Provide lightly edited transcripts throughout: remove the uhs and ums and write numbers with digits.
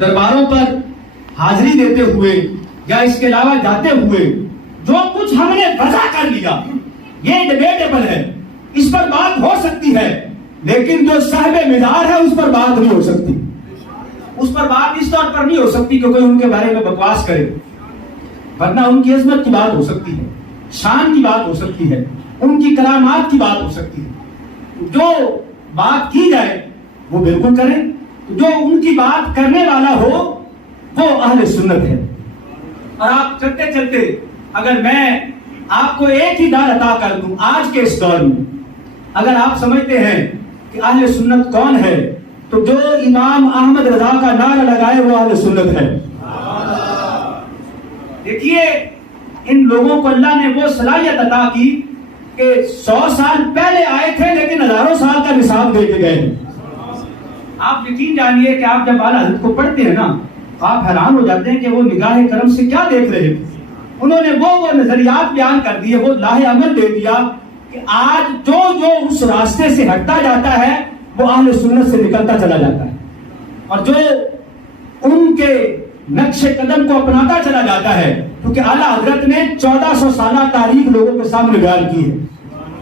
درباروں پر حاضری دیتے ہوئے یا اس کے علاوہ جاتے ہوئے جو کچھ ہم نے وضع کر لیا یہ ڈیبیٹیبل ہے، اس پر بات ہو سکتی ہے، لیکن جو صاحب مزار ہے اس پر بات نہیں ہو سکتی. اس پر بات اس طور پر نہیں ہو سکتی کہ کوئی ان کے بارے میں بکواس کرے، ورنہ ان کی عظمت کی بات ہو سکتی ہے، شان کی بات ہو سکتی ہے، ان کی کرامات کی بات ہو سکتی ہے. جو بات کی جائے وہ بالکل کریں، جو ان کی بات کرنے والا ہو وہ اہل سنت ہے. اور آپ چلتے چلتے اگر میں آپ کو ایک ہی دار عطا کر دوں آج کے اس دور میں، اگر آپ سمجھتے ہیں کہ اہل سنت کون ہے تو جو امام احمد رضا کا نعرہ لگائے وہ اہل سنت ہے. دیکھیے ان لوگوں کو اللہ نے وہ صلاحیت عطا کی کہ 100 سال پہلے آئے تھے لیکن ہزاروں سال کا نصاب دے کے گئے ہیں. آپ یقین جانیے کہ آپ جب اعلیٰ حضرت کو پڑھتے ہیں نا آپ حیران ہو جاتے ہیں کہ وہ نگاہ کرم سے کیا دیکھ رہے تھے. انہوں نے وہ نظریات بیان کر دیے، وہ لاہ عمل دے دیا کہ آج جو اس راستے سے ہٹتا جاتا ہے وہ اہل سنت سے نکلتا چلا جاتا ہے، اور جو ان کے نقش قدم کو اپناتا چلا جاتا ہے، کیونکہ اعلیٰ حضرت نے 1400 سالہ تاریخ لوگوں کے سامنے بیان کی ہے.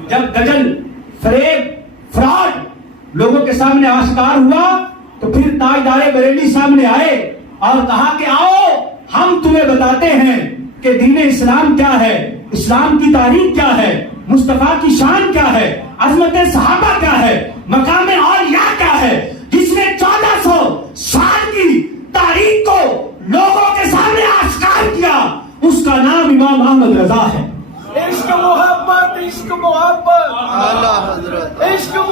جب دجل فریب فراڈ لوگوں کے سامنے آشکار ہوا تو پھر تاجدار بریلی سامنے آئے اور کہا کہ آؤ ہم تمہیں بتاتے ہیں کہ دین اسلام کیا ہے، اسلام کی تاریخ کیا ہے، مصطفیٰ کی شان کیا ہے، عظمت صحابہ کیا ہے، مقام